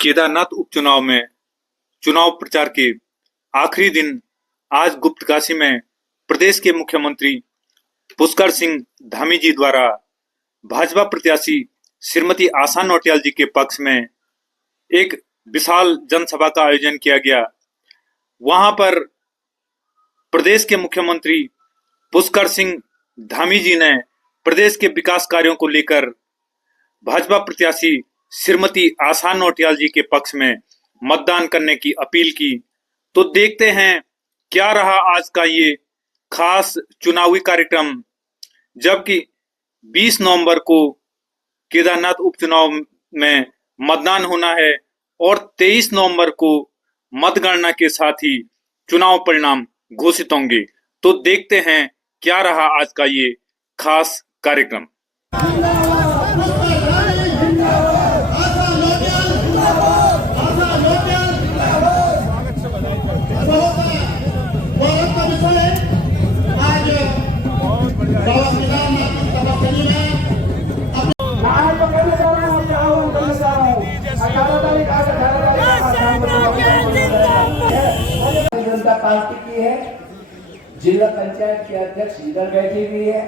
केदारनाथ उपचुनाव में चुनाव प्रचार के आखिरी दिन आज गुप्तकाशी में प्रदेश के मुख्यमंत्री पुष्कर सिंह धामी जी द्वारा भाजपा प्रत्याशी श्रीमती आशा नौटियाल जी के पक्ष में एक विशाल जनसभा का आयोजन किया गया। वहां पर प्रदेश के मुख्यमंत्री पुष्कर सिंह धामी जी ने प्रदेश के विकास कार्यों को लेकर भाजपा प्रत्याशी श्रीमती आशा नौटियाल जी के पक्ष में मतदान करने की अपील की। तो देखते हैं क्या रहा आज का ये खास चुनावी कार्यक्रम, जबकि 20 नवंबर को केदारनाथ उपचुनाव में मतदान होना है और 23 नवंबर को मतगणना के साथ ही चुनाव परिणाम घोषित होंगे। तो देखते हैं क्या रहा आज का ये खास कार्यक्रम। जनता पार्टी की है, जिला पंचायत के अध्यक्ष इधर बैठी हुई है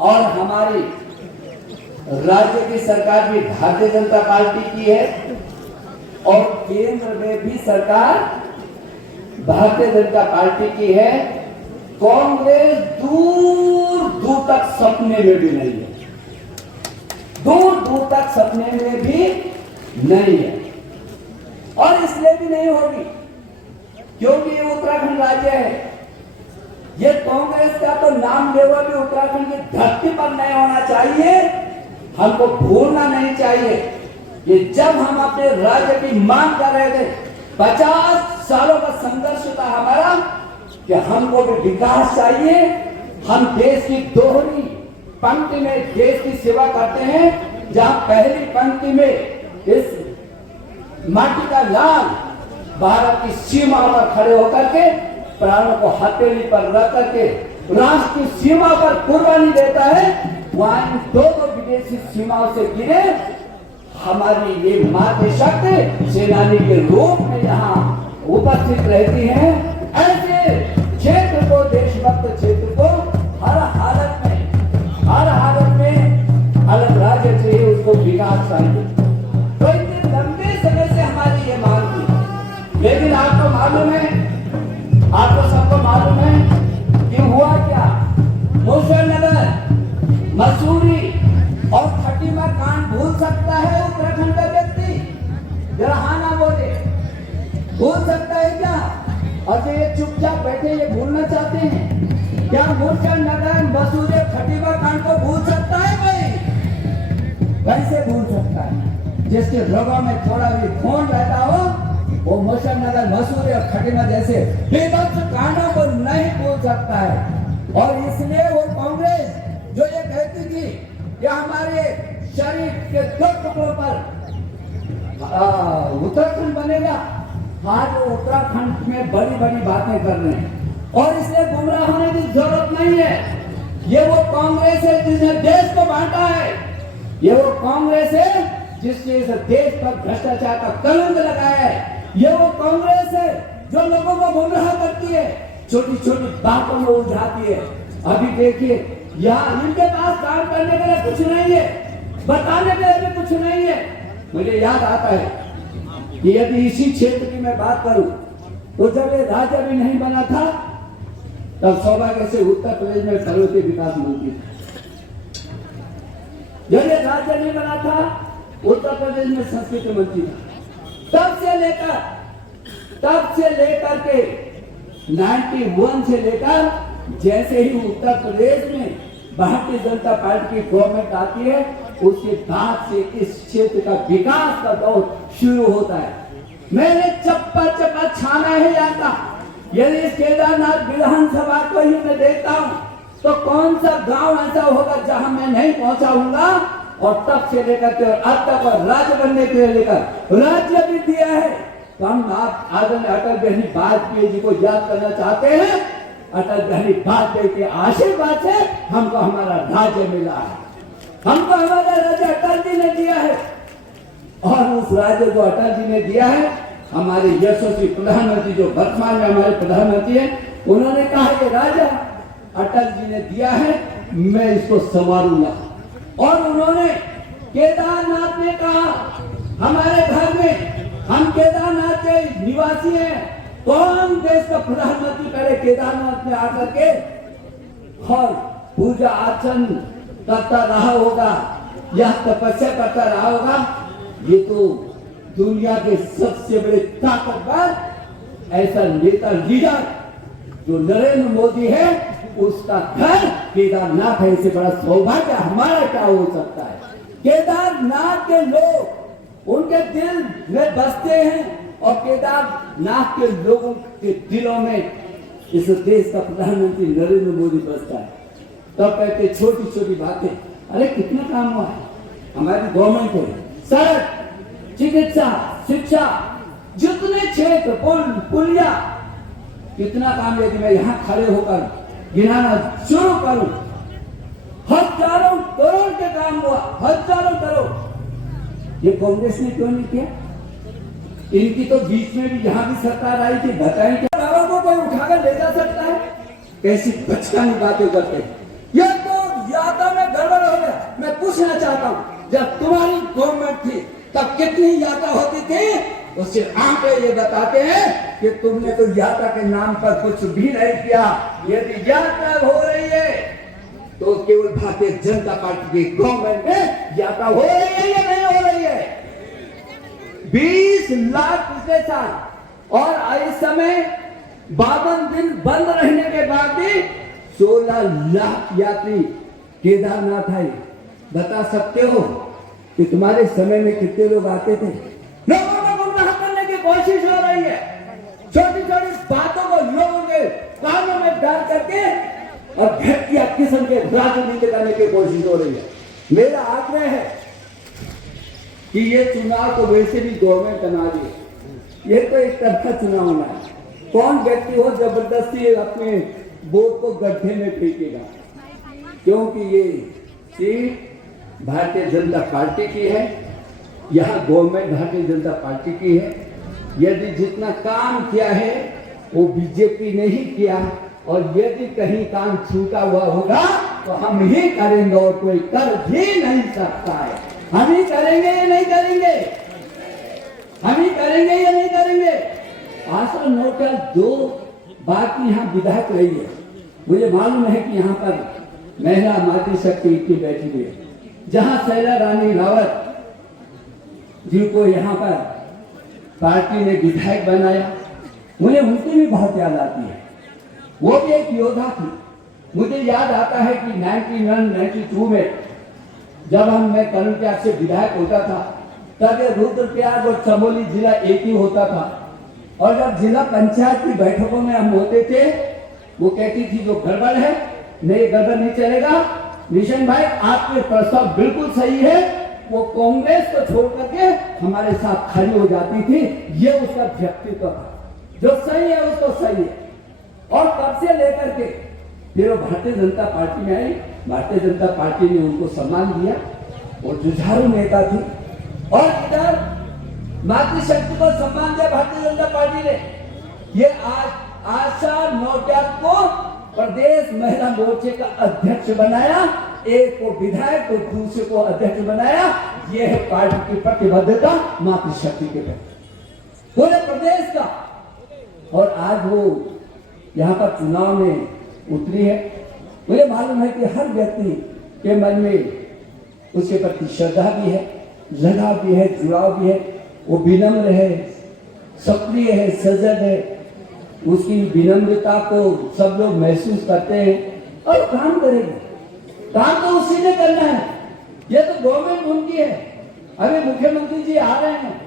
और हमारी राज्य की सरकार भी भारतीय जनता पार्टी की है और केंद्र में भी सरकार भारतीय जनता पार्टी की है। कांग्रेस दूर दूर तक सपने में भी नहीं है, दूर दूर तक सपने में भी नहीं है और इसलिए भी नहीं होगी क्योंकि ये उत्तराखंड राज्य है। ये कांग्रेस का तो नाम लेवा भी उत्तराखंड की धरती पर नहीं होना चाहिए, हमको भूलना नहीं चाहिए। ये जब हम अपने राज्य की मांग कर रहे थे, 50 सालों का संघर्ष था हमारा कि हमको भी विकास चाहिए। हम देश की दोहरी पंक्ति में देश की सेवा करते हैं, जहां पहली पंक्ति में इस माटी का लाल भारत की सीमा पर खड़े होकर के प्राणों को हथेली पर रख करके राष्ट्र की सीमा पर कुर्बानी देता है, वहां दो विदेशी सीमाओं से गिरे हमारी ये मातृशक्ति सेनानी के रूप में यहाँ उपस्थित रहती है। ऐसे क्षेत्र को, देशभक्त क्षेत्र को हर हालत में अलग राज्य चाहिए, उसको विकास चाहिए। तो इतने लंबे समय से हमारी ये मांग थी, लेकिन आपको मालूम है, आपको सबको मालूम है कि हुआ क्या। मुजफ्फरनगर, मसूरी और खटीमा कांड भूल सकता है उत्तराखंड का व्यक्ति? जरा हाँ ना बोले, भूल सकता है क्या? और जो ये चुपचाप बैठे ये भूलना चाहते हैं क्या? मुजफ्फरनगर, मसूरी, खटीमा कांड को भूल सकता है कोई? कैसे भूल सकता है? जिसके रगों में थोड़ा भी खून रहता हो वो मुजफ्फरनगर, मसूरी और खटीमा जैसे बेभत्स कांडों को नहीं भूल सकता है। और इसलिए वो कांग्रेस जो ये कहती थी कि हमारे शरीर के 2 टुकड़ों पर उत्तराखंड बनेगा, आज वो उत्तराखंड में बड़ी बड़ी बातें कर रहे हैं और इसलिए गुमराह होने की जरूरत नहीं है। ये वो कांग्रेस है जिसने देश को बांटा है, ये वो कांग्रेस है जिसने इस देश पर भ्रष्टाचार का कलंक लगाया है, ये वो कांग्रेस है जो लोगों को गुमराह करती है, छोटी छोटी बातों में उलझाती है। अभी देखिए यहाँ इनके पास काम करने के लिए कुछ नहीं है, बताने के लिए भी कुछ नहीं है। मुझे याद आता है कि यदि इसी क्षेत्र की मैं बात करूं तो जब ये राज्य भी नहीं बना था तब सौभाग्य से उत्तर प्रदेश में पर्वतीय विकास मंत्री था। जब ये राज्य नहीं बना था उत्तर प्रदेश में संस्कृति मंत्री था। तब से लेकर के 91 से लेकर जैसे ही उत्तर प्रदेश में भारतीय जनता पार्टी की गवर्नमेंट आती है उसके बाद से इस क्षेत्र का विकास का दौर शुरू होता है। मैंने चप्पा चप्पा छाना है जाता, यदि इस केदारनाथ विधानसभा को ही मैं देखता हूँ तो कौन सा गांव ऐसा होगा जहां मैं नहीं पहुंचा हूँगा। और तब से लेकर के अब तक और राज्य बनने के लेकर राज्य भी दिया है। तो हम आप आदरणीय अटल बिहारी वाजपेयी जी को याद करना चाहते हैं। अटल बिहारी वाजपेयी के आशीर्वाद से हमको हमारा राज्य मिला है, हमको हमारा राज्य अटल जी ने दिया है। और उस राज्य जो अटल जी ने दिया है, हमारे यशस्वी प्रधानमंत्री जो वर्तमान में हमारे प्रधानमंत्री हैं, उन्होंने कहा कि राजा अटल जी ने दिया है, मैं इसको संभालूंगा। और उन्होंने केदारनाथ में कहा, हमारे घर में हम केदारनाथ के निवासी हैं, कौन देश का प्रधानमंत्री पहले केदारनाथ में आकर के और पूजा अर्चन करता रहा होगा या तपस्या करता रहा होगा? ये तो दुनिया के सबसे बड़े ताकतवर ऐसा नेता लीडर जो नरेंद्र मोदी है, उसका घर केदारनाथ है। इससे बड़ा सौभाग्य हमारा क्या हो सकता है? केदारनाथ के लोग उनके दिल में बसते हैं और केदारनाथ के लोगों के दिलों में इस देश का प्रधानमंत्री नरेंद्र मोदी बसता है। तब कहते छोटी छोटी बातें, अरे कितना काम हुआ है हमारी गवर्नमेंट को, सड़क, चिकित्सा, शिक्षा, जितने क्षेत्र, पुलिया, कितना काम। यदि मैं यहाँ खड़े होकर गिनाना शुरू करूं, हजारों करोड़ के काम हुआ, हजारों करोड़। ये कांग्रेस ने क्यों नहीं किया? इनकी तो बीच में भी यहाँ भी सरकार आई थी, बताएं क्या बाबा को कोई उठाकर ले जा सकता है? कैसी बचकानी बातें करते हैं। ये तो यात्रा में गड़बड़ हो गया। मैं पूछना चाहता हूँ, जब तुम्हारी गवर्नमेंट थी तब कितनी यात्रा होती थी? तो सिर्फ आंकड़े ये बताते हैं कि तुमने तो यात्रा के नाम पर कुछ भी नहीं किया। यदि यात्रा हो रही है तो केवल भारतीय जनता पार्टी की गवर्नमेंट में यात्रा हो रही है या नहीं हो रही है? 20 लाख पिछले साल और इस समय 52 दिन बंद रहने के बाद भी 16 लाख यात्री केदारनाथ आए। बता सकते हो कि तुम्हारे समय में कितने लोग आते थे? लोगों को गुमराह करने की कोशिश हो रही है। छोटी छोटी बातों को लोगों के कानों में डाल करके और घटिया किस्म के राजनीति करने की कोशिश हो रही है। मेरा आग्रह है कि ये चुनाव तो वैसे भी गवर्नमेंट बना रही है, ये तो एक तरफा चुनाव होना है। कौन व्यक्ति हो जबरदस्ती अपने वोट को गड्ढे में फेंकेगा? क्योंकि ये सीट भारतीय जनता पार्टी की है, यहाँ गवर्नमेंट भारतीय जनता पार्टी की है। यदि जितना काम किया है वो बीजेपी ने ही किया, और यदि कहीं काम छूटा हुआ होगा तो हम ही करेंगे और कोई कर भी नहीं सकता है। हम ही करेंगे या नहीं करेंगे? हम ही करेंगे या नहीं करेंगे? आशा नोटल 2 बार की यहाँ विधायक रही है। मुझे मालूम है कि यहाँ पर महिला मातृशक्ति की बैठी हुई है, जहाँ शैला रानी रावत जिनको यहाँ पर पार्टी ने विधायक बनाया, मुझे उनकी भी बहुत याद आती है। वो भी एक योद्धा थी। मुझे याद आता है कि 1992 में जब मैं करुण त्याग से विधायक होता था, तब ये रुद्रप्रयाग और चमोली जिला एक ही होता था। और जब जिला पंचायत की बैठकों में हम होते थे, वो कहती थी जो गड़बड़ है, नहीं गड़बड़ नहीं चलेगा, निशन भाई आपके प्रस्ताव बिल्कुल सही है। वो कांग्रेस को छोड़ करके हमारे साथ खड़ी हो जाती थी। ये उसका व्यक्तित्व था, जो सही है उसको सही है। और तब से लेकर के फिर वो भारतीय जनता पार्टी में आई। भारतीय जनता पार्टी ने उनको सम्मान दिया और जुझारू नेता थी। और इधर मातृशक्ति को सम्मान दिया भारतीय जनता पार्टी ने। ये आज आशा नोटियाल को प्रदेश महिला मोर्चे का अध्यक्ष बनाया, एक को विधायक तो दूसरे को अध्यक्ष बनाया। यह है पार्टी की प्रतिबद्धता मातृशक्ति के प्रति पूरे प्रदेश का। और आज वो यहाँ पर चुनाव में उतरी है। मुझे मालूम है कि हर व्यक्ति के मन में उसके प्रति श्रद्धा भी है, लगाव भी है, जुड़ाव भी है। वो विनम्र है, सक्रिय है, सजग है। उसकी विनम्रता को सब लोग महसूस करते हैं और काम करेंगे। काम तो उसी ने करना है। ये तो गवर्नमेंट उनकी है। अभी मुख्यमंत्री जी आ रहे हैं,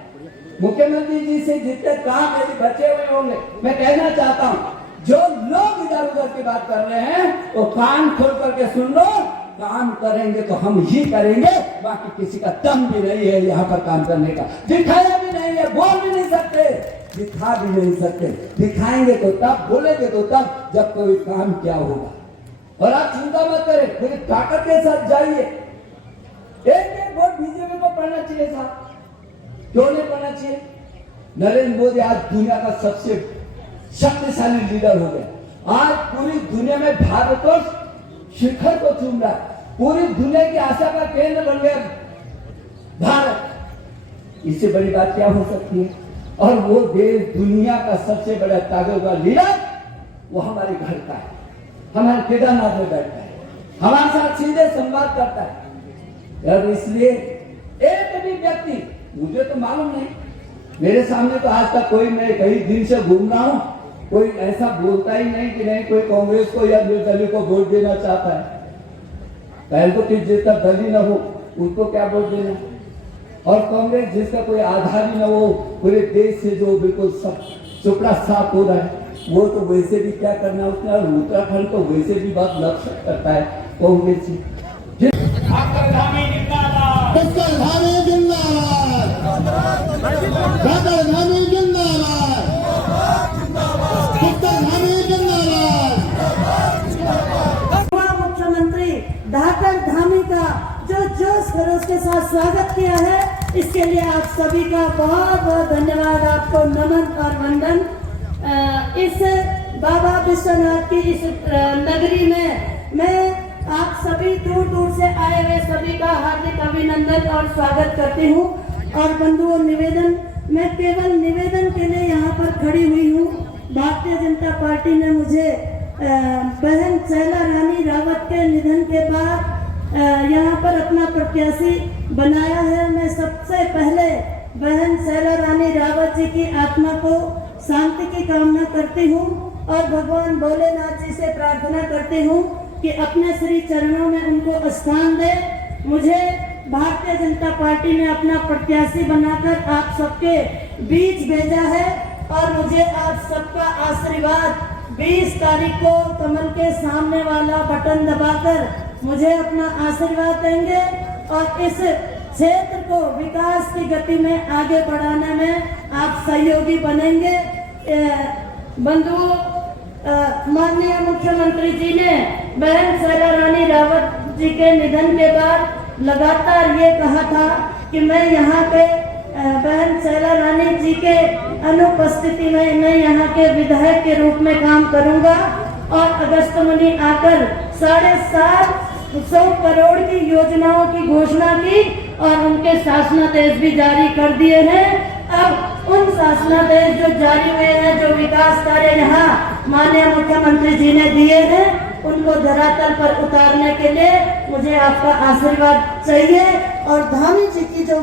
मुख्यमंत्री जी से जितने काम यदि बचे हुए होंगे, मैं कहना चाहता हूँ जो लोग इधर उधर की बात कर रहे हैं वो कान खोल करके सुन लो। काम करेंगे तो हम ही करेंगे, बाकी किसी का दम भी नहीं है यहाँ पर काम करने का। दिखाया भी नहीं है, बोल भी नहीं सकते, दिखा भी नहीं सकते। दिखाएंगे तो तब, बोलेंगे तो तब जब कोई काम क्या होगा। और आप चिंता मत करें, पूरी ताकत के साथ जाइए। एक वोट बीजेपी को पड़ना चाहिए था। क्यों नहीं पढ़ना चाहिए? नरेंद्र मोदी आज दुनिया का सबसे शक्तिशाली लीडर हो गया। आज पूरी दुनिया में भारतवर्ष शिखर को चूम रहा है। पूरी दुनिया की आशा का केंद्र बन गया भारत। इससे बड़ी बात क्या हो सकती है? और वो देश दुनिया का सबसे बड़ा ताकतवर लीडर वो हमारे घर का है, हमारे केदारनाथ में बैठता है, हमारे साथ सीधे संवाद करता है। और इसलिए एक भी व्यक्ति, मुझे तो मालूम नहीं, मेरे सामने तो आज तक कोई, मैं कई दिन से घूम रहा हूं, कोई ऐसा बोलता ही नहीं कि नहीं कोई कांग्रेस को या निर्दलीय को वोट देना चाहता है। पहले तो किस जिसका दल ही न हो उसको क्या वोट देना, और कांग्रेस जिसका कोई आधार ही न हो, पूरे देश से जो बिल्कुल सब चुपड़ा साफ हो रहा है, वो तो वैसे भी क्या करना उसने। और उत्तराखंड तो वैसे भी बहुत लक्ष्य करता है कांग्रेस ही। पुष्कर धामी जिंदाबाद, पुष्कर धामी जिंदाबाद, पुष्कर धामी जिंदाबाद। मुख्यमंत्री धाकर धामी का जो जोश खरोश के साथ स्वागत किया है, इसके लिए आप सभी का बहुत बहुत धन्यवाद, आपको नमन और वंदन। इस बाबा विश्वनाथ की इस नगरी में मैं आप सभी दूर दूर से आए हुए सभी का हार्दिक अभिनंदन और स्वागत करती हूँ। और बंधुओं, निवेदन, मैं केवल निवेदन के लिए यहाँ पर खड़ी हुई हूँ। भारतीय जनता पार्टी ने मुझे बहन शैला रानी रावत के निधन के बाद यहाँ पर अपना प्रत्याशी बनाया है। मैं सबसे पहले बहन शैला रानी रावत जी की आत्मा को शांति की कामना करती हूँ और भगवान भोलेनाथ जी से प्रार्थना करती हूँ कि अपने श्री चरणों में उनको स्थान दे। मुझे भारतीय जनता पार्टी ने अपना प्रत्याशी बनाकर आप सबके बीच भेजा है और मुझे आप सबका आशीर्वाद 20 तारीख को कमल के सामने वाला बटन दबाकर मुझे अपना आशीर्वाद देंगे और इस क्षेत्र को विकास की गति में आगे बढ़ाने में आप सहयोगी बनेंगे। बंधुओं, माननीय मुख्यमंत्री जी ने बहन शैला रानी रावत जी के निधन के बाद लगातार ये कहा था कि मैं यहाँ पे बहन शैला रानी जी के अनुपस्थिति में मैं यहाँ के विधायक के रूप में काम करूँगा। और अगस्त मनी आकर 750 करोड़ की योजनाओं की घोषणा की और उनके शासनादेश भी जारी कर दिए हैं। अब उन शासनादेश जो जारी हुए हैं, जो विकास कार्य यहाँ माननीय मुख्यमंत्री जी ने दिए हैं, उनको धरातल पर उतारने के लिए मुझे आपका आशीर्वाद चाहिए। और धामी जी की जो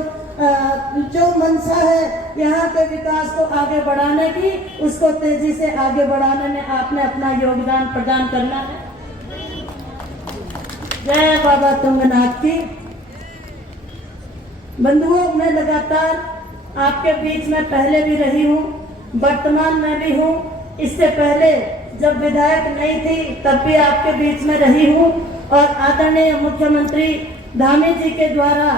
मंशा है यहाँ के विकास को आगे बढ़ाने की, उसको तेजी से आगे बढ़ाने में आपने अपना योगदान प्रदान करना है। जय बाबा तुंगनाथ की। बंधुओं, मैं लगातार आपके बीच में पहले भी रही हूँ, वर्तमान में भी हूँ। इससे पहले जब विधायक नहीं थी तब भी आपके बीच में रही हूँ। और आदरणीय मुख्यमंत्री धामी जी के द्वारा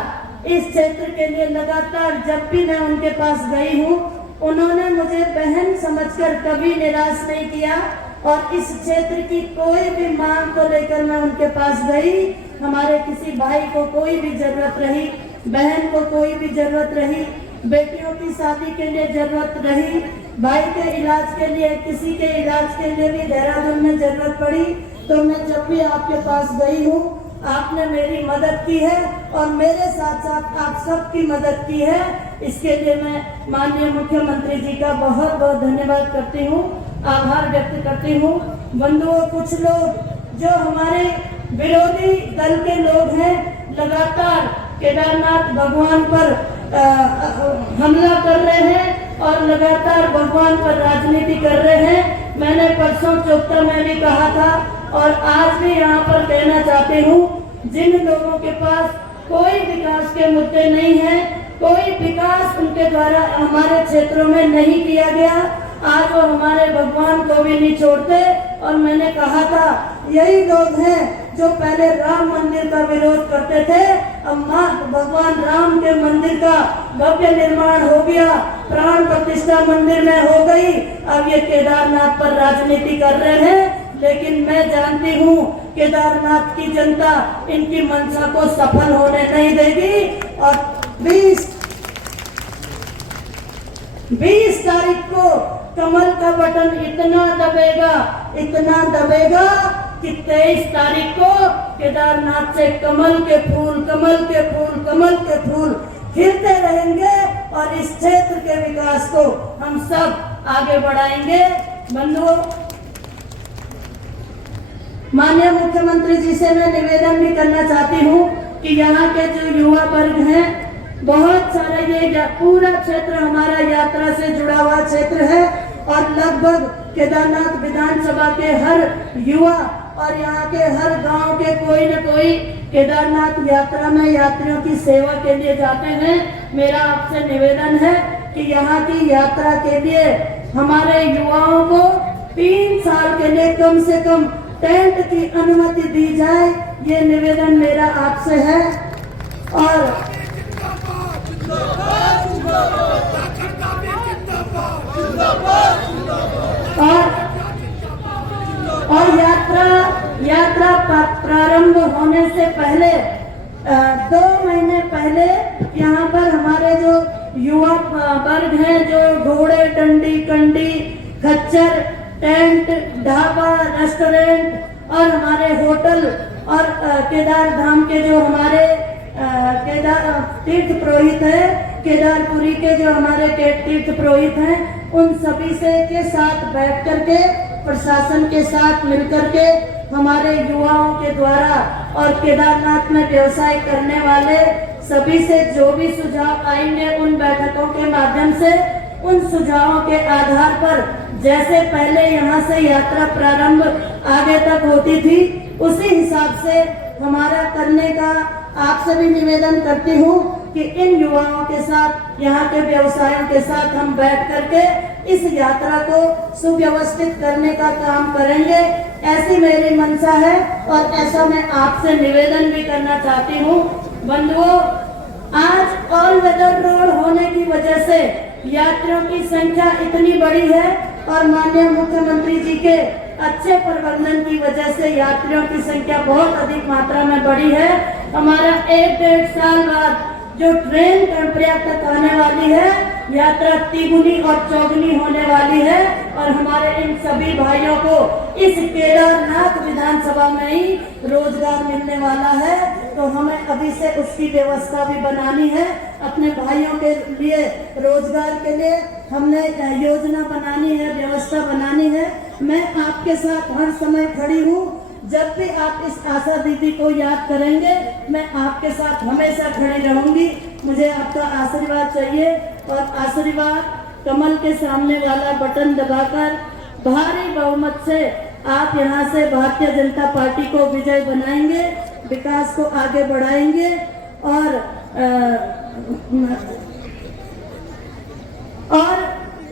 इस क्षेत्र के लिए लगातार जब भी मैं उनके पास गई हूँ, उन्होंने मुझे बहन समझकर कभी निराश नहीं किया। और इस क्षेत्र की कोई भी मांग को लेकर मैं उनके पास गई, हमारे किसी भाई को कोई भी जरूरत रही, बहन को कोई भी जरूरत रही, बेटियों की शादी के लिए जरूरत रही, भाई के इलाज के लिए, किसी के इलाज के लिए भी देहरादून में जरूरत पड़ी, तो मैं जब भी आपके पास गई हूँ आपने मेरी मदद की है और मेरे साथ साथ आप सबकी मदद की है। इसके लिए मैं माननीय मुख्यमंत्री जी का बहुत बहुत धन्यवाद करती हूँ, आभार व्यक्त करती हूँ। बंधुओं, कुछ लोग जो हमारे विरोधी दल के लोग हैं, लगातार केदारनाथ भगवान पर हमला कर रहे हैं और लगातार भगवान पर राजनीति कर रहे हैं। मैंने परसों चौथा में भी कहा था और आज भी यहाँ पर कहना चाहती हूँ, जिन लोगों के पास कोई विकास के मुद्दे नहीं है, कोई विकास उनके द्वारा हमारे क्षेत्रों में नहीं किया गया, आज वो हमारे भगवान को भी नहीं छोड़ते। और मैंने कहा था, यही लोग हैं जो पहले राम मंदिर का विरोध करते थे, अब भगवान राम के मंदिर का भव्य निर्माण हो गया, प्राण प्रतिष्ठा मंदिर में हो गई, अब ये केदारनाथ पर राजनीति कर रहे हैं। लेकिन मैं जानती हूँ केदारनाथ की जनता इनकी मंशा को सफल होने नहीं देगी। और 20 तारीख को कमल का बटन इतना दबेगा कि 23 तारीख को केदारनाथ से कमल के फूल खिलते रहेंगे और इस क्षेत्र के विकास को हम सब आगे बढ़ाएंगे। बंधुओं, माननीय मुख्यमंत्री जी से मैं निवेदन भी करना चाहती हूँ कि यहाँ के जो युवा वर्ग हैं, बहुत सारा ये पूरा क्षेत्र हमारा यात्रा से जुड़ा हुआ क्षेत्र है और लगभग केदारनाथ विधानसभा के हर युवा और यहाँ के हर गांव के कोई न कोई केदारनाथ यात्रा में यात्रियों की सेवा के लिए जाते हैं। मेरा आपसे निवेदन है कि यहाँ की यात्रा के लिए हमारे युवाओं को 3 साल के लिए कम से कम टेंट की अनुमति दी जाए, ये निवेदन मेरा आपसे है। और यात्रा प्रारंभ होने से पहले 2 महीने पहले यहाँ पर हमारे जो युवा वर्ग हैं, जो घोड़े, डंडी, कंडी, खच्चर, टेंट, ढाबा, रेस्टोरेंट और हमारे होटल और केदार धाम के जो हमारे तीर्थ पुरोहित है, केदारपुरी के जो हमारे तीर्थ पुरोहित हैं, उन सभी से के साथ बैठ करके प्रशासन के साथ मिलकर के हमारे युवाओं के द्वारा और केदारनाथ में व्यवसाय करने वाले सभी से जो भी सुझाव आएंगे, उन बैठकों के माध्यम से उन सुझावों के आधार पर जैसे पहले यहाँ से यात्रा प्रारंभ आगे तक होती थी, उसी हिसाब से हमारा करने का आपसे भी निवेदन करती हूँ कि इन युवाओं के साथ, यहाँ के व्यवसायों के साथ हम बैठ करके इस यात्रा को सुव्यवस्थित करने का काम करेंगे। ऐसी मेरी मंशा है और ऐसा मैं आपसे निवेदन भी करना चाहती हूँ। बंधुओं, आज ऑल वेदर रोड होने की वजह से यात्रियों की संख्या इतनी बड़ी है और माननीय मुख्यमंत्री जी के अच्छे प्रबंधन की वजह से यात्रियों की संख्या बहुत अधिक मात्रा में बढ़ी है। हमारा 1-1.5 साल बाद जो ट्रेन कर्णप्रयाग तक आने वाली है, यात्रा तिगुनी और चौगुनी होने वाली है और हमारे इन सभी भाइयों को इस केदारनाथ विधानसभा में ही रोजगार मिलने वाला है। तो हमें अभी से उसकी व्यवस्था भी बनानी है। अपने भाइयों के लिए रोजगार के लिए हमने योजना बनानी है, व्यवस्था बनानी है। मैं आपके साथ हर समय खड़ी हूँ। जब भी आप इस आशा दीदी को याद करेंगे, मैं आपके साथ हमेशा खड़ी रहूंगी। मुझे आपका आशीर्वाद चाहिए और आशीर्वाद कमल के सामने वाला बटन दबाकर भारी बहुमत से आप यहाँ से भारतीय जनता पार्टी को विजय बनाएंगे, विकास को आगे बढ़ाएंगे और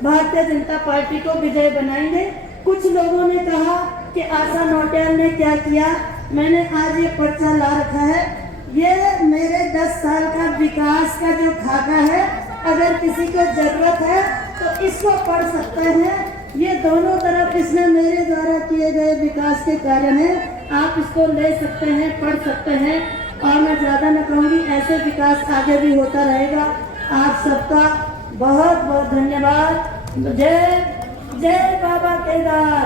भारतीय जनता पार्टी को विजय बनाएंगे। कुछ लोगों ने कहा कि आशा नौटियाल ने क्या किया। मैंने आज ये पर्चा ला रखा है, ये मेरे 10 साल का विकास का जो खाका है, अगर किसी को जरूरत है तो इसको पढ़ सकते हैं। ये दोनों तरफ इसमें मेरे द्वारा किए गए विकास के कार्य हैं, आप इसको ले सकते हैं, पढ़ सकते हैं। और मैं ज्यादा न कहूँगी, ऐसे विकास आगे भी होता रहेगा। आप सबका बहुत बहुत धन्यवाद। जय बाबा केदार,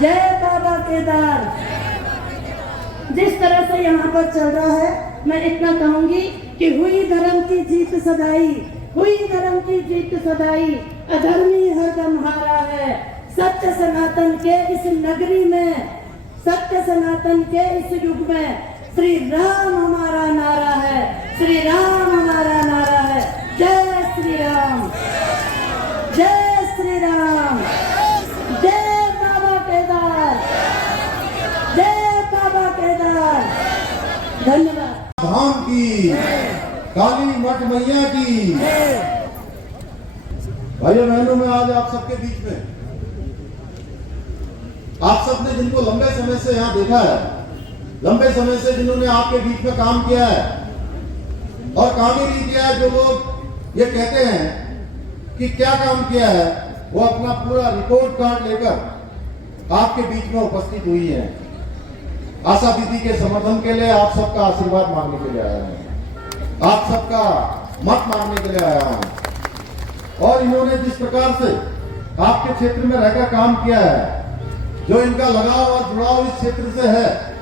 जय बाबा केदार। जिस तरह से यहाँ पर चल रहा है, मैं इतना कहूंगी कि हुई धर्म की जीत सदाई, हुई धर्म की जीत सदाई, अधर्मी हरदम हारा है। सत्य सनातन के इस नगरी में, सत्य सनातन के इस युग में श्री राम हमारा नारा है, श्री राम हमारा नारा है। जय श्री राम, जय श्री राम, जय बाबा केदार, जय बाबा केदार। धन्यवाद। धाम की, काली मठ मैया की। भाइयों बहनों, मैं आज आप सबके बीच में, आप सबने जिनको लंबे समय से यहाँ देखा है, लंबे समय से जिन्होंने आपके बीच में काम किया है और काम ही नहीं किया है, जो लोग ये कहते हैं कि क्या काम किया है, वो अपना पूरा रिपोर्ट कार्ड लेकर आपके बीच में उपस्थित हुई है। आशा दीदी के समर्थन के लिए आप सबका आशीर्वाद मांगने के लिए आया हूं, आप सबका मत मांगने के लिए आया हूं। और इन्होंने जिस प्रकार से आपके क्षेत्र में रहकर काम किया है, जो इनका लगाव और जुड़ाव इस क्षेत्र से है,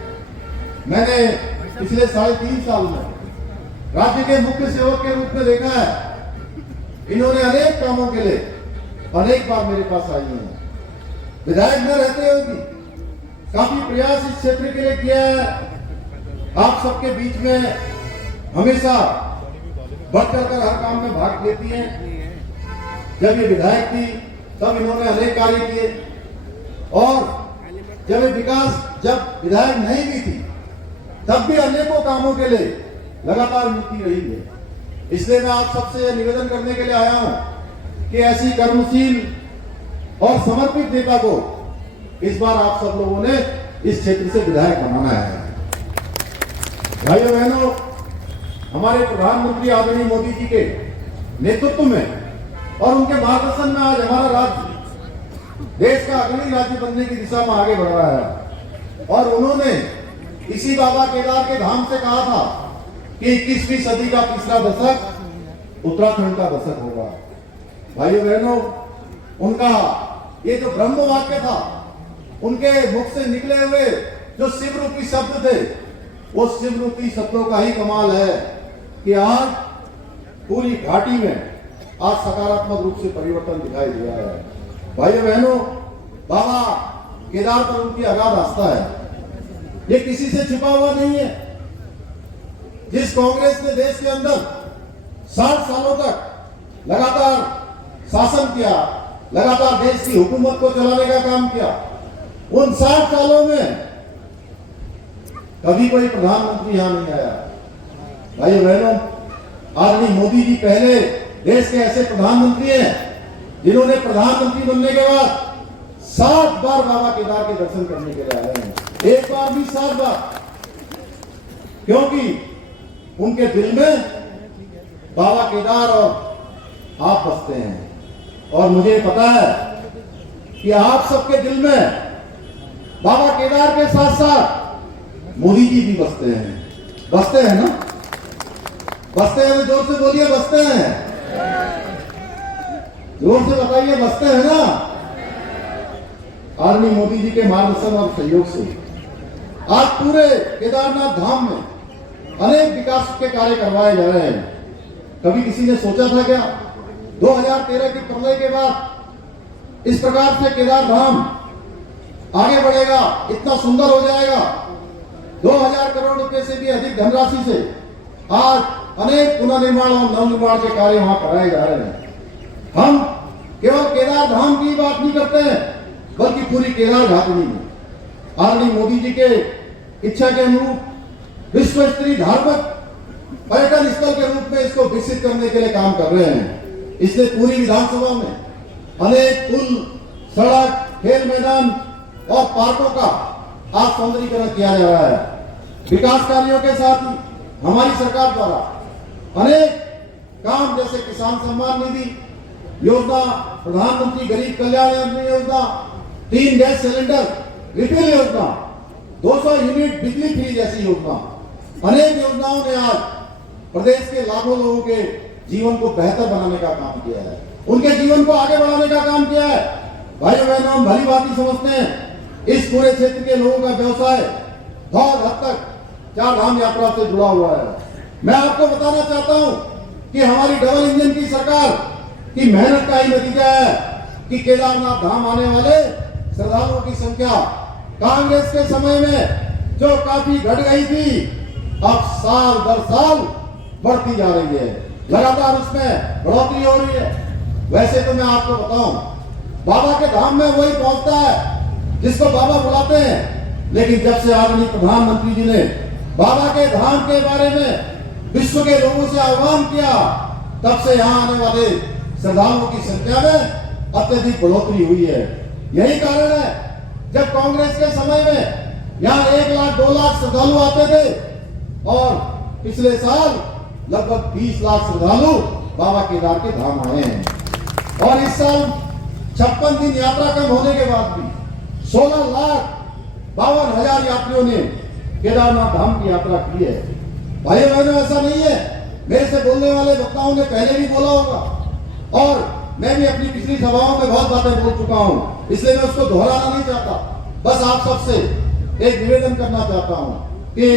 मैंने पिछले 3.5 साल में राज्य के मुख्य सेवक के रूप में देखा है। इन्होंने अनेक कामों के लिए अनेक बार मेरे पास आई हैं। विधायक में रहते हुए भी काफी प्रयास इस क्षेत्र के लिए किया है। आप सबके बीच में हमेशा बढ़ चढ़कर हर काम में भाग लेती हैं। जब ये विधायक थी तब इन्होंने अनेक कार्य किए, और जब विधायक नहीं भी थी तब भी अनेकों कामों के लिए लगातार मिलती रही है। इसलिए मैं आप सबसे यह निवेदन करने के लिए आया हूं कि ऐसी कर्मशील और समर्पित नेता को इस बार आप सब लोगों ने इस क्षेत्र से विधायक बनाना है। भाइयों बहनों, हमारे प्रधानमंत्री आदरणीय मोदी जी के नेतृत्व में और उनके मार्गदर्शन में आज हमारा राज्य देश का अग्रणी राज्य बनने की दिशा में आगे बढ़ रहा है। और उन्होंने इसी बाबा केदार के धाम से कहा था कि 21वीं सदी का तीसरा दशक उत्तराखंड का दशक होगा। भाइयों बहनों, उनका ये जो ब्रह्म वाक्य था, उनके मुख से निकले हुए जो शिव रूपी शब्द थे, वो शिव रूपी शब्दों का ही कमाल है कि आज पूरी घाटी में आज सकारात्मक रूप से परिवर्तन दिखाई दे रहा है। भाइयों बहनों, बाबा केदार पर उनकी अगाध आस्था है। ये किसी से छिपा हुआ नहीं है। जिस कांग्रेस ने देश के अंदर 60 सालों तक लगातार शासन किया, लगातार देश की हुकूमत को चलाने का काम किया, उन 60 सालों में कभी कोई प्रधानमंत्री यहां नहीं आया। भाइयों बहनों, आदरणीय मोदी जी पहले देश के ऐसे प्रधानमंत्री हैं जिन्होंने प्रधानमंत्री बनने के बाद 7 बार बाबा केदार के दर्शन करने के लिए आए हैं। एक बार भी 7 बार, क्योंकि उनके दिल में बाबा केदार और आप बसते हैं। और मुझे पता है कि आप सबके दिल में बाबा केदार के साथ साथ मोदी जी भी बसते हैं। बसते हैं ना? बसते हैं तो जोर से बोलिए, बसते हैं। जोर से बताइए, बसते हैं ना? आदरणीय मोदी जी के मार्गदर्शन और सहयोग से आज पूरे केदारनाथ धाम में अनेक विकास के कार्य करवाए जा रहे हैं। कभी किसी ने सोचा था क्या 2013 के प्रलय के बाद इस प्रकार से केदार धाम आगे बढ़ेगा, इतना सुंदर हो जाएगा? 2000 करोड़ रुपए से भी अधिक धनराशि से आज अनेक पुनर्निर्माण और नवनिर्माण के कार्य वहां कराए जा रहे हैं। हम केवल केदार धाम की बात नहीं करते हैं, बल्कि पूरी केदार घाटी में आदरणीय मोदी जी के इच्छा के अनुरूप विश्व स्तरीय धार्मिक पर्यटन स्थल के रूप में इसको विकसित करने के लिए काम कर रहे हैं। इसलिए पूरी विधानसभा में अनेक पुल, सड़क, खेल मैदान और पार्कों का आज सौंदर्यीकरण किया जा रहा है। विकास कार्यों के साथ ही हमारी सरकार द्वारा अनेक काम, जैसे किसान सम्मान निधि योजना, प्रधानमंत्री गरीब कल्याण अन्न योजना, 3 गैस सिलेंडर रिफिल योजना, 200 यूनिट बिजली फ्री जैसी योजना, अनेक योजनाओं ने आज प्रदेश के लाखों लोगों के जीवन को बेहतर बनाने का काम किया है, उनके जीवन को आगे बढ़ाने का काम किया है। भाइयों बहनों, हम भली भांति समझते हैं इस पूरे क्षेत्र के लोगों का व्यवसाय बहुत हद तक 4 धाम यात्रा से जुड़ा हुआ है। मैं आपको बताना चाहता हूं कि हमारी डबल इंजन की सरकार की मेहनत का ही नतीजा है कि केदारनाथ धाम आने वाले श्रद्धालुओं की संख्या कांग्रेस के समय में जो काफी घट गई थी, अब साल दर साल बढ़ती जा रही है। लगातार उसमें बढ़ोतरी हो रही है। वैसे तो मैं आपको बताऊं, बाबा के धाम में वही पहुंचता है जिसको बाबा बुलाते हैं, लेकिन जब से आदरणीय प्रधानमंत्री जी ने बाबा के धाम के बारे में विश्व के लोगों से आह्वान किया, तब से यहाँ आने वाले श्रद्धालुओं की संख्या में अत्यधिक बढ़ोतरी हुई है। यही कारण है, जब कांग्रेस के समय में यहाँ 1 लाख 2 लाख श्रद्धालु आते थे और पिछले साल लगभग 20 लाख श्रद्धालु बाबा केदार के धाम आए हैं। और इस साल 56 दिन यात्रा कम होने के बाद भी 16,52,000 यात्रियों ने केदारनाथ धाम की यात्रा की है। भाइयों बहनों, ऐसा नहीं है, मेरे से बोलने वाले वक्ताओं ने पहले भी बोला होगा और मैं भी अपनी पिछली सभाओं में बहुत बातें बोल चुका हूं, इसलिए मैं उसको दोहराना नहीं चाहता। बस आप सबसे एक निवेदन करना चाहता हूं कि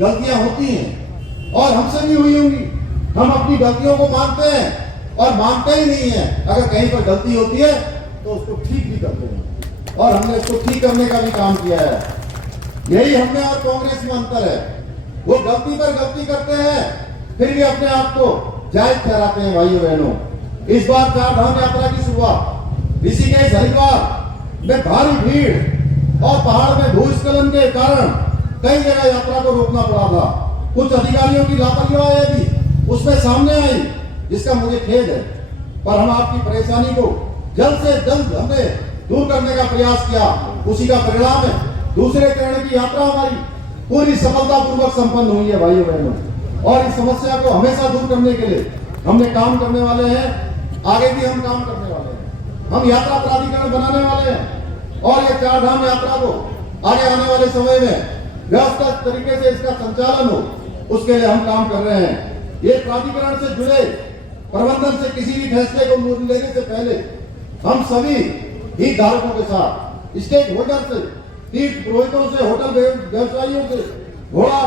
गलतियां होती हैं और हमसे भी हुई होंगी। हम अपनी गलतियों को मानते हैं और मानते ही नहीं है। अगर कहीं पर गलती होती है तो उसको ठीक भी करते हैं और हमने उसको ठीक करने का भी काम किया है। यही हमें और कांग्रेस में अंतर है। वो गलती पर गलती करते हैं, फिर भी अपने आप को जायज ठहराते हैं। भाइयों बहनों, इस बार चार धाम यात्रा की शुरुआत ऋषिकेश हरिद्वार में भारी भीड़ और पहाड़ में भूस्खलन के कारण कई जगह यात्रा को रोकना पड़ा था। कुछ अधिकारियों की लापरवाही भी उसमें सामने आई, जिसका मुझे खेद है, पर हम आपकी परेशानी को जल्द से जल्द हमने दूर करने का प्रयास किया। उसी का परिणाम है दूसरे चरण की यात्रा हमारी पूरी सफलतापूर्वक संपन्न हुई है। भाइयों बहनों, और इस समस्या को हमेशा दूर करने के लिए हमने काम करने वाले हैं, आगे भी हम काम करने वाले हैं। हम यात्रा प्राधिकरण बनाने वाले हैं और ये चार धाम यात्रा को आगे आने वाले समय में व्यवस्थित तरीके से इसका संचालन हो, उसके लिए हम काम कर रहे हैं। ये प्राधिकरण से जुड़े प्रबंधन से किसी भी फैसले को लेने से पहले हम सभी हितधारकों के साथ, स्टेक होल्डर से, तीर्थ पुरोहितों से, होटल व्यवसायियों से, घोड़ा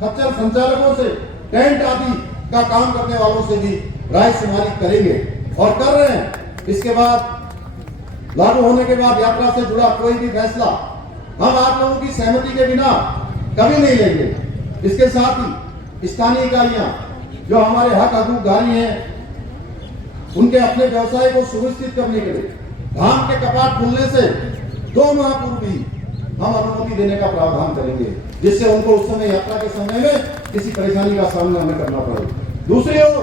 खच्चर संचालकों से, टेंट आदि का काम करने वालों से भी राय शुमारी करेंगे और कर रहे हैं। इसके बाद लागू होने के बाद यात्रा से जुड़ा कोई भी फैसला हम आप लोगों की सहमति के बिना कभी नहीं लेंगे। इसके साथ ही स्थानीय इकाइयां जो हमारे हक हकूकदारी हैं, उनके अपने व्यवसाय को सुनिश्चित करने के लिए धाम के कपाट खुलने से 2 माह पूर्व ही हम अनुमति देने का प्रावधान करेंगे, जिससे उनको उस समय यात्रा के समय में किसी परेशानी का सामना न करना पड़े। दूसरी ओर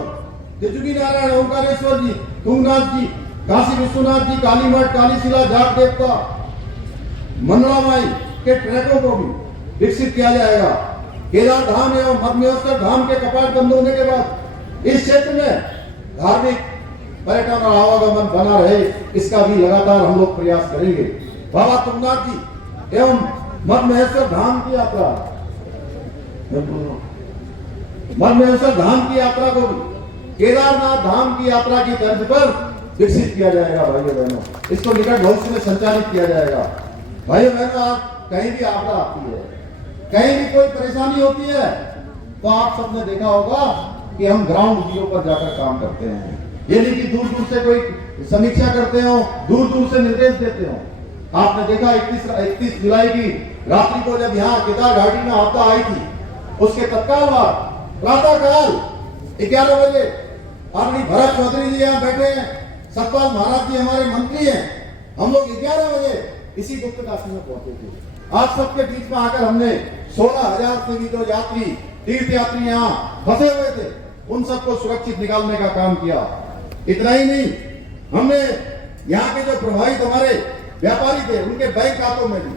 त्रिजुगी नारायण, ओंकारेश्वर जी, तुंगनाथ जी, काशी विश्वनाथ जी, काली मठ, कालीशिला, जाट देवता, मंडला माई के ट्रैकों को भी विकसित किया जाएगा। केदार धाम एवं मध्यमेश्वर धाम के कपाट बंद होने के बाद इस क्षेत्र में धार्मिक पर्यटन और आवागमन बना रहे, इसका भी लगातार हम लोग प्रयास करेंगे। बाबा तुंगनाथ जी एवं मध्यमेश्वर धाम की यात्रा, मध्यमेश्वर धाम की यात्रा को भी केदारनाथ धाम की यात्रा की तर्ज पर विकसित किया जाएगा। भाइयों बहनों, इसको निकट भविष्य में संचालित किया जाएगा। भाइयों बहनों, आप कहीं भी आपदा आती है, कहीं भी कोई परेशानी होती है, तो आप सबने देखा होगा कि हम ग्राउंड जीरो पर जाकर काम करते हैं। ये नहीं कि दूर दूर से कोई समीक्षा करते हो, दूर दूर से निर्देश देते हो। आपने देखा 31 जुलाई की रात्रि को जब यहाँ केदार घाटी में आपदा आई थी, उसके तत्काल बाद प्रातः काल 11 बजे आदरणीय भरत चौधरी जी यहाँ बैठे हैं, सतपाल महाराज जी हमारे मंत्री हैं, हम लोग 11 बजे इसी गुप्तकाशी में पहुंचे थे। आज सबके बीच में आकर हमने 16,000 से भी जो यात्री, तीर्थ यात्री यहाँ फंसे हुए थे, उन सबको सुरक्षित निकालने का काम किया। इतना ही नहीं, हमने यहाँ के जो प्रभावित हमारे व्यापारी थे, उनके बैंक खातों में भी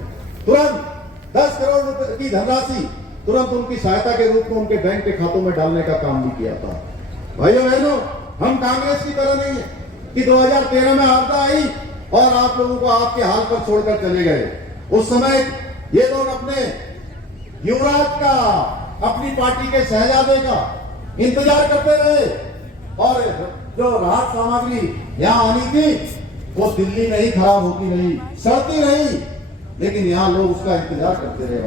तुरंत 10 करोड़ रुपए की धनराशि तुरंत उनकी सहायता के रूप में उनके बैंक के खातों में डालने का काम भी किया था। भाइयों बहनों, हम कांग्रेस की तरह नहीं है कि 2013 में आपदा आई और आप लोगों को आपके हाल पर छोड़कर चले गए। उस समय ये लोग अपने युवराज का, अपनी पार्टी के शहजादे का इंतजार करते रहे और जो राहत सामग्री यहाँ आनी थी वो दिल्ली में ही खराब होती रही, सड़ती रही, लेकिन यहाँ लोग उसका इंतजार करते रहे।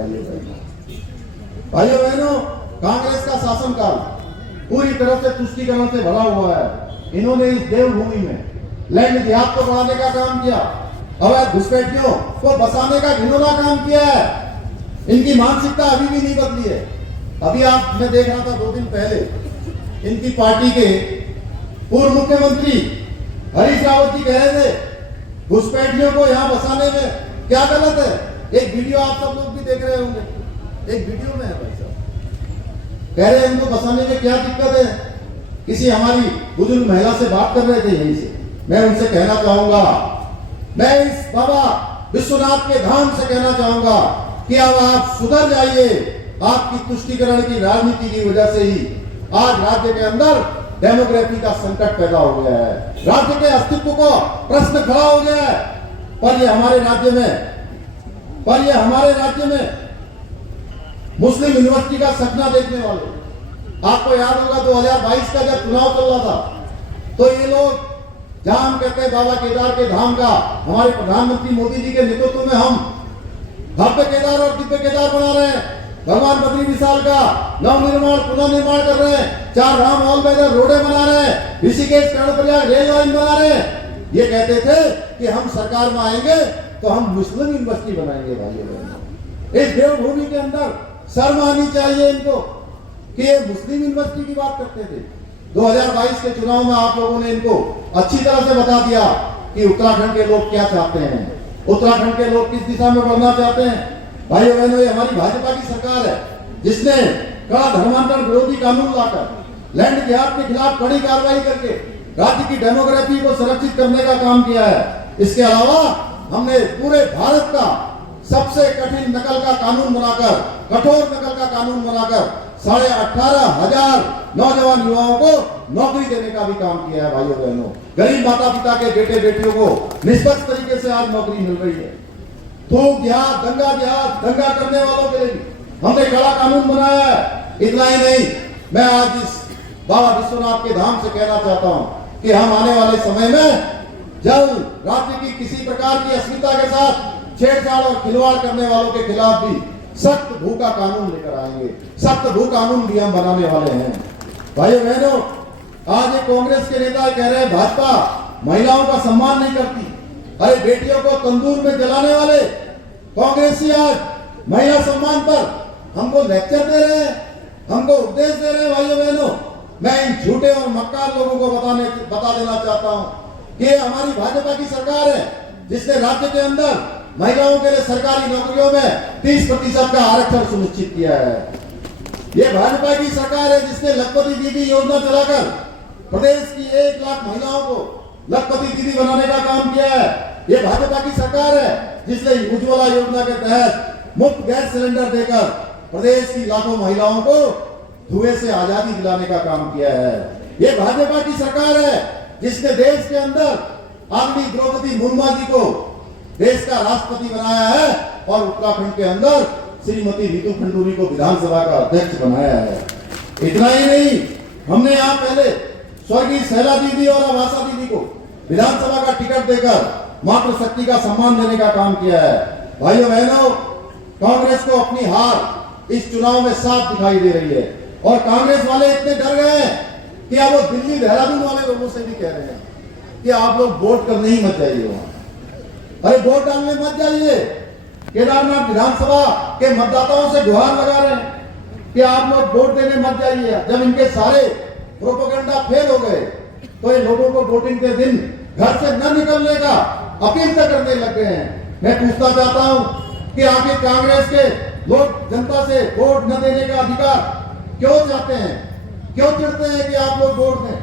भाइयों बहनों, कांग्रेस का शासनकाल पूरी तरह से तुष्टीकरण से भरा हुआ है। इन्होंने इस देवभूमि में लैंड जिहाद को बढ़ाने का काम किया, अवैध घुसपैठियों को बसाने का घिनौना काम किया है। इनकी मानसिकता अभी भी नहीं बदली है। अभी आप मैं देख रहा था 2 दिन पहले, इनकी पार्टी के पूर्व मुख्यमंत्री हरीश रावत जी कह रहे थे घुसपैठियों को यहाँ बसाने में क्या गलत है। एक वीडियो आप सब लोग भी देख रहे होंगे, एक वीडियो में है भाई साहब, कह रहे हैं इनको बसाने में क्या दिक्कत है। किसी हमारी बुजुर्ग महिला से बात कर रहे थे यहीं से, मैं उनसे कहना चाहूंगा, मैं इस बाबा विश्वनाथ के धाम से कहना चाहूंगा कि अब आप सुधर जाइए। आपकी तुष्टीकरण की राजनीति की वजह से ही आज राज्य के अंदर डेमोग्राफी का संकट पैदा हो गया है, राज्य के अस्तित्व को प्रश्न खड़ा हो गया है। पर ये हमारे राज्य में मुस्लिम यूनिवर्सिटी का सपना देखने वाले, आपको याद होगा 2022 का जब चुनाव चल रहा था तो ये लोग जहां हम कहते हैं बाबा केदार के धाम का हमारे प्रधानमंत्री मोदी जी के नेतृत्व में हम भव्य केदार और दिव्य केदार बना रहे हैं। भगवान बद्री विशाल का नवनिर्माण पुनर्निर्माण कर रहे हैं। 4 धाम ऑल वेदर रोडें बना रहे हैं। ऋषिकेश कर्णप्रयाग रेल लाइन बना रहे हैं। ये कहते थे कि हम सरकार में आएंगे तो हम मुस्लिम यूनिवर्सिटी बनाएंगे। भाइयों बहनों, इस देवभूमि के अंदर शर्म आनी चाहिए इनको कि ये मुस्लिम यूनिवर्सिटी की बात करते थे। 2022 के चुनाव में आप लोगों ने इनको अच्छी तरह से बता दिया कि उत्तराखंड के लोग क्या चाहते हैं, उत्तराखंड के लोग किस दिशा में बढ़ना चाहते हैं। भाइयों बहनों, ये हमारी भाजपा की सरकार है जिसने कड़ा धर्मांतरण विरोधी कानून लाकर लैंड जिहाद के खिलाफ कड़ी कार्रवाई करके राज्य की डेमोग्राफी को सुरक्षित करने का काम किया है। इसके अलावा हमने पूरे भारत का सबसे कठिन नकल का कानून बनाकर, कठोर नकल का कानून बनाकर 18,500 नौजवान युवाओं को नौकरी देने का भी काम किया है। भाइयों बहनों, गरीब माता पिता के बेटे बेटियों को निष्पक्ष तरीके से आज नौकरी मिल रही है। थूक जिहाद, दंगा करने वालों के लिए भी हमने कड़ा कानून बनाया है। इतना ही नहीं, मैं आज इस बाबा विश्वनाथ के धाम से कहना चाहता हूं कि हम आने वाले समय में जल्द राज्य की किसी प्रकार की अस्मिता के साथ छेड़छाड़ और खिलवाड़ करने वालों के खिलाफ भी सख्त भू का कानून लेकर आएंगे। सख्त भू कानून भी हम बनाने वाले हैं। भाइयों बहनों, आज ये कांग्रेस के नेता कह रहे हैं भाजपा महिलाओं का सम्मान नहीं करती। अरे बेटियों को तंदूर में जलाने वाले कांग्रेसी आज महिला सम्मान पर हमको लेक्चर दे रहे हैं, हमको उपदेश दे रहे हैं। भाइयों बहनों, मैं इन झूठे और मक्कार लोगों को बता देना चाहता हूं कि ये हमारी भाजपा की सरकार है जिसने राज्य के अंदर महिलाओं के लिए सरकारी नौकरियों में 30% का आरक्षण सुनिश्चित किया है। ये भाजपा की सरकार है जिसने लखपति दीदी योजना चलाकर प्रदेश की 1 लाख महिलाओं को लखपति दीदी बनाने का काम किया है। ये भाजपा की सरकार है जिसने उज्ज्वला योजना के तहत मुफ्त गैस सिलेंडर देकर प्रदेश की लाखों महिलाओं को धुएं से आजादी दिलाने का काम किया है। ये भाजपा की सरकार है जिसने देश के अंदर आदरणीय द्रौपदी मुर्मू जी को देश का राष्ट्रपति बनाया है और उत्तराखंड के अंदर श्रीमती रितु खंडूरी को विधानसभा का अध्यक्ष बनाया है। इतना ही नहीं, हमने यहाँ पहले स्वर्गीय शैला दीदी और आभासा दीदी को विधानसभा का टिकट देकर मातृशक्ति का सम्मान देने का काम किया है। भाइयों बहनों, कांग्रेस को अपनी हार इस चुनाव में साफ दिखाई दे रही है और कांग्रेस वाले इतने डर गए हैं कि अब वो दिल्ली देहरादून वाले लोगों से भी कह रहे हैं कि आप लोग वोट करने ही मत जाइए वहां। अरे वोट डालने मत जाइए। केदारनाथ विधानसभा के मतदाताओं से गुहार लगा रहे हैं कि आप लोग वोट देने मत जाइए। जब इनके सारे प्रोपेगेंडा फेल हो गए तो ये लोगों को वोटिंग के दिन घर से न निकलने का अपील तक करने लग गए हैं। मैं पूछना चाहता हूं कि आखिर कांग्रेस के लोग जनता से वोट न देने का अधिकार क्यों चाहते हैं, क्यों चिढ़ते हैं कि आप लोग वोट दें?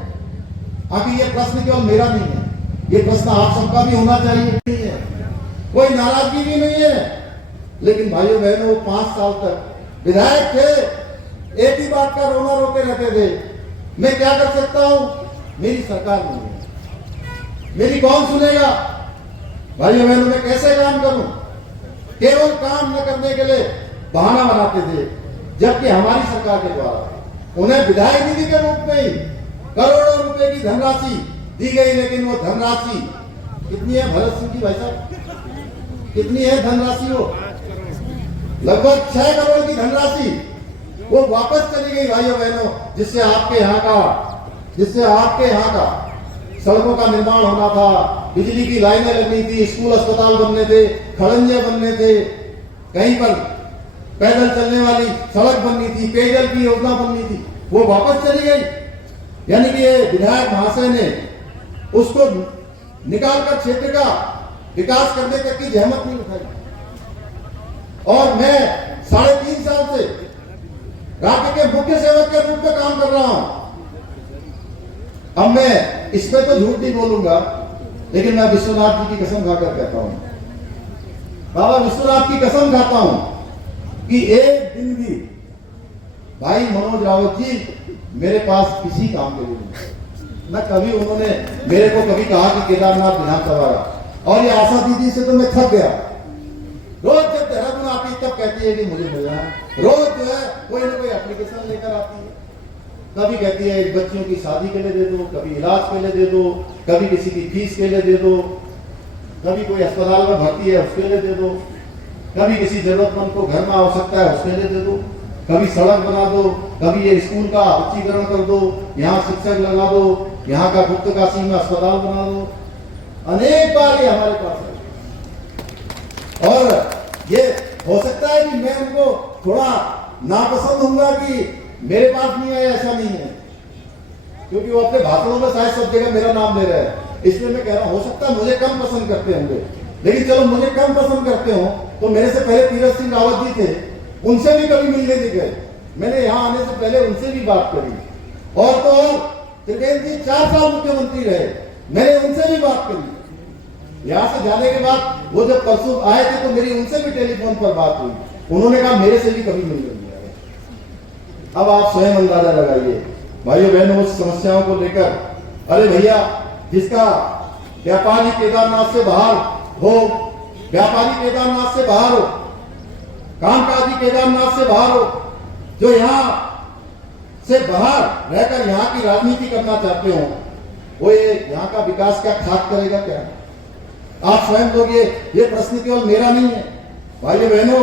आखिर ये प्रश्न केवल मेरा नहीं है, ये प्रश्न आप सबका भी होना चाहिए। नहीं है, कोई नाराजगी भी नहीं है। लेकिन भाइयों बहनों, 5 साल तक विधायक थे, एक ही बात का रोना रोते रहते थे। मैं क्या कर सकता हूं? मेरी सरकार नहीं है, मेरी कौन सुनेगा? भाइयों बहनों, मैं कैसे काम करूं? केवल काम न करने के लिए बहाना बनाते थे, जबकि हमारी सरकार के द्वारा उन्हें विधायक निधि के रूप में ही करोड़ों रुपए की धनराशि दी गई। लेकिन वो धनराशि कितनी है भरत सिंह की भाई साहब? कितनी है धनराशि? वो लगभग 6 करोड़ की धनराशि वो वापस चली गई। भाइयों बहनों, जिससे आपके यहाँ का सड़कों का निर्माण होना था, बिजली की लाइनें लगनी थी, स्कूल अस्पताल बनने थे, खड़ंजे बनने थे, कहीं पर पैदल चलने वाली सड़क बननी थी, पेयजल की योजना बननी थी, वो वापस चली गई। यानी कि ये विधायक महाशय ने उसको निकालकर क्षेत्र का विकास करने तक की जहमत नहीं उठाई। और मैं 3.5 साल से राज्य के मुख्य सेवक के रूप में काम कर रहा हूं। अब मैं इस पे तो झूठ नहीं बोलूंगा, लेकिन मैं विश्वनाथ जी की कसम खाकर कहता हूं, बाबा विश्वनाथ की कसम खाता हूं कि एक दिन भी भाई मनोज रावत जी मेरे पास किसी काम के लिए नहीं, न कभी उन्होंने मेरे को कभी कहा कि केदारनाथ विधानसभा का। और ये आशा दीदी से तो मैं थक गया। रोज जब देहरादून आती तब कहती है कि मुझे मिलना है। रोज जो है कोई ना कोई एप्लीकेशन लेकर आती है। कभी कहती है बच्चियों की शादी के लिए दे दो, कभी इलाज के लिए दे दो, कभी किसी की फीस के लिए दे दो, कभी कोई अस्पताल में भर्ती है उसके लिए दे दो, कभी किसी जरूरतमंद को घर में आवश्यकता है उसके लिए दे दो, कभी सड़क बना दो, कभी ये स्कूल का उच्चीकरण कर दो, यहाँ शिक्षक लगा दो, यहाँ का गुप्तकाशी में अस्पताल बना दो। अनेक बार ये हमारे पास है और ये हो सकता है कि मैं उनको थोड़ा नापसंद होऊंगा कि मेरे पास नहीं आया, ऐसा नहीं है, क्योंकि वो अपने भाषणों में शायद सब जगह मेरा नाम ले रहे हैं, इसलिए मैं कह रहा हूं हो सकता है मुझे कम पसंद करते होंगे, लेकिन चलो मुझे कम पसंद करते हो तो मेरे से पहले तीरथ सिंह रावत जी थे, उनसे भी कभी मिलने नहीं गए, मैंने यहाँ आने से पहले उनसे भी बात करी, और तो और त्रिवेंद्र जी 4 साल मुख्यमंत्री रहे, मैंने उनसे भी बात करी। यहाँ से जाने के बाद वो जब परसों आए थे तो मेरी उनसे भी टेलीफोन पर बात हुई, उन्होंने कहा मेरे से भी कभी मिलने नहीं आए। अब आप स्वयं अंदाजा लगाइए भाइयों बहनों उस समस्याओं को लेकर, अरे भैया जिसका व्यापारी केदारनाथ से बाहर हो, व्यापारी केदारनाथ से बाहर हो, कामकाजी केदारनाथ से बाहर हो, जो यहाँ से बाहर रहकर यहाँ की राजनीति करना चाहते हो, वो ये यहाँ का विकास क्या खाक करेगा क्या? आप स्वयं लोग ये प्रश्न केवल मेरा नहीं है भाइयों बहनों,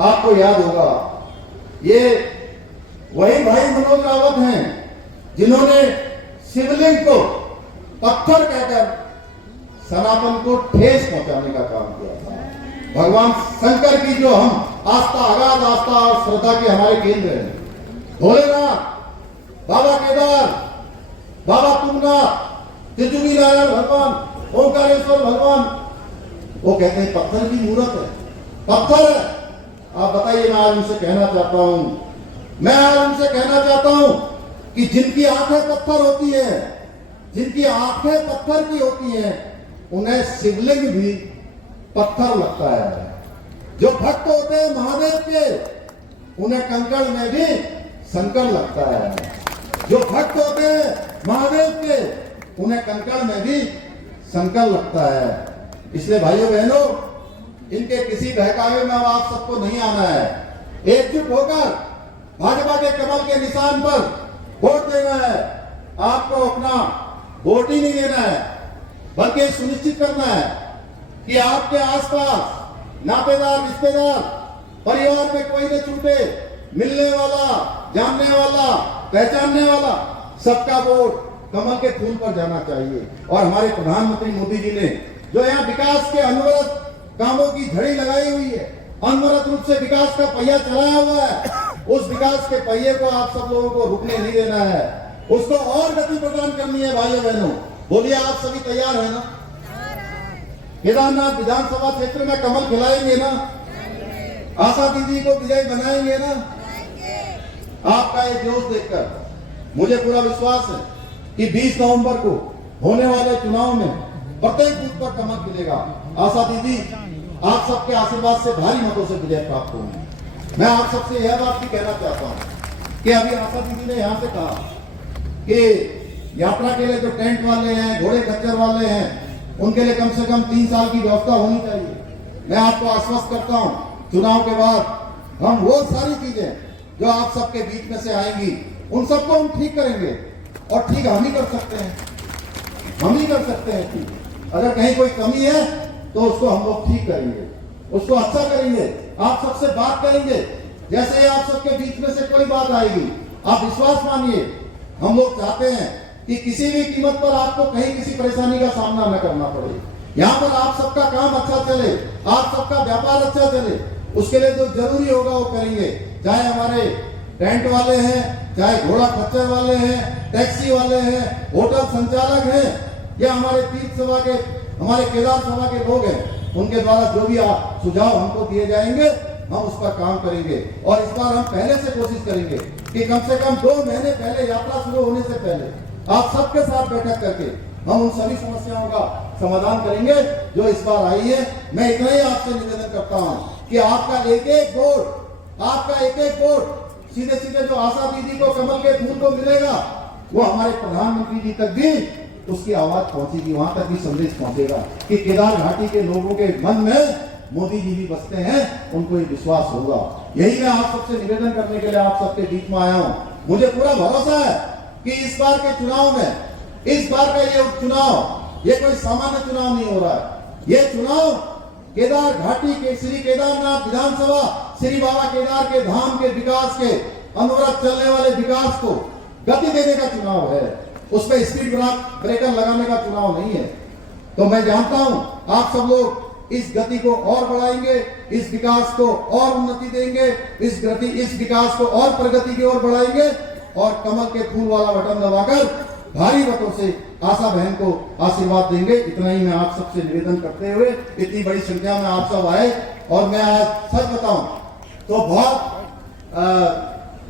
आपको याद होगा ये वही भाई मनोज रावत हैं जिन्होंने शिवलिंग को पत्थर कहकर सनातन को ठेस पहुंचाने का काम किया था। भगवान शंकर की जो हम आस्था, अगाध आस्था और श्रद्धा के हमारे केंद्र हैं, भोलेनाथ, बाबा केदार, बाबा तुंगनाथ, त्रिजुगी नारायण भगवान, ओंकारेश्वर भगवान, वो कहते हैं पत्थर की मूर्त है, पत्थर है। आप बताइए, मैं आज उनसे कहना चाहता हूं, मैं आज उनसे कहना चाहता हूं कि जिनकी आंखें पत्थर होती है, जिनकी आंखें पत्थर की होती हैं, उन्हें शिवलिंग भी पत्थर लगता है। जो भक्त होते हैं महादेव के, उन्हें कंकड़ में भी संकड़ लगता है। जो भक्त होते हैं महादेव के, उन्हें कंकड़ में भी संकट लगता है। इसलिए भाइयों बहनों, इनके किसी बहकावे में आप सबको नहीं आना है, एकजुट होकर भाजपा के कमल के निशान पर वोट देना है। आपको अपना वोट ही नहीं देना है, बल्कि सुनिश्चित करना है कि आपके आसपास नातेदार, रिश्तेदार, परिवार में कोई न छूटे, मिलने वाला, जानने वाला, पहचानने वाला, सबका वोट कमल के फूल पर जाना चाहिए। और हमारे प्रधानमंत्री मोदी जी ने जो यहाँ विकास के अनवरत कामों की झड़ी लगाई हुई है, अनवरत रूप से विकास का पहिया चलाया हुआ है, उस विकास के पहिए को आप सब लोगों को रुकने नहीं देना है, उसको और गति प्रदान करनी है। भाइयों बहनों, बोलिए आप सभी तैयार है ना? केदारनाथ विधानसभा क्षेत्र में कमल खिलाएंगे ना? आशा दीदी को विजय बनाएंगे ना? आपका ये जोश देखकर मुझे पूरा विश्वास है कि 20 नवंबर को होने वाले चुनाव में प्रत्येक बूथ पर कमल खिलेगा। आशा दीदी, आप सबके आशीर्वाद से भारी मतों से विजय प्राप्त होगी। मैं आप सबसे यह बात भी कहना चाहता हूं कि अभी आशा दीदी ने यहां से कहा कि यात्रा के लिए जो टेंट वाले हैं, घोड़े खच्चर वाले हैं, उनके लिए कम से कम 3 साल की व्यवस्था होनी चाहिए। मैं आपको आश्वस्त करता हूं, चुनाव के बाद हम वो सारी चीजें जो आप सबके बीच में से आएंगी, उन सबको हम ठीक करेंगे। और ठीक हम ही कर सकते हैं, हम ही कर सकते हैं ठीक। अगर कहीं कोई कमी है तो उसको हम लोग ठीक करेंगे, उसको अच्छा करेंगे, आप सबसे बात करेंगे। जैसे ही आप सबके बीच में से कोई बात आएगी, आप विश्वास मानिए, हम लोग चाहते हैं कि किसी भी कीमत पर आपको कहीं किसी परेशानी का सामना न करना पड़े। यहाँ पर आप सबका काम अच्छा चले, आप सबका व्यापार अच्छा चले, उसके लिए जो जरूरी होगा वो करेंगे। चाहे हमारे टेंट वाले हैं, चाहे घोड़ा खच्चर वाले हैं, टैक्सी वाले हैं, होटल संचालक हैं, या हमारे तीर्थ सभा के, हमारे केदार सभा के लोग हैं, उनके द्वारा जो भी सुझाव हमको दिए जाएंगे, हम उस पर काम करेंगे। और इस बार हम पहले से कोशिश करेंगे कि कम से कम 2 महीने पहले, यात्रा शुरू होने से पहले, आप सबके साथ बैठक करके हम उन सभी समस्याओं का समाधान करेंगे जो इस बार आई है। मैं इतना ही आपसे निवेदन करता हूँ कि आपका एक एक वोट सीधे सीधे जो आशा दीदी को कमल के फूल को मिलेगा, वो हमारे प्रधानमंत्री जी तक भी उसकी आवाज पहुंचेगी, वहां तक भी संदेश पहुंचेगा कि केदार घाटी के लोगों के मन में मोदी जी भी बसते हैं, उनको ये विश्वास होगा। यही मैं आप सबसे निवेदन करने के लिए आप सबके बीच में आया हूं। मुझे पूरा भरोसा है कि इस बार के चुनाव में, इस बार का ये उपचुनाव ये कोई सामान्य चुनाव नहीं हो रहा है। ये चुनाव केदार घाटी के श्री केदारनाथ विधानसभा, श्री बाबा केदार के धाम के विकास के, अनवरत चलने वाले विकास को गति देने का चुनाव है। उस पर स्पीड ब्रेकर लगाने का चुनाव नहीं है। तो मैं जानता हूं आप सब लोग इस गति को और बढ़ाएंगे, इस विकास को और उन्नति देंगे, इस विकास को और प्रगति की ओर बढ़ाएंगे और कमल के फूल वाला बटन दबाकर भारी मतों से आशा बहन को आशीर्वाद देंगे। इतना ही मैं आप सबसे निवेदन करते हुए, इतनी बड़ी संख्या में आप सब आए और मैं आज सच बताऊं तो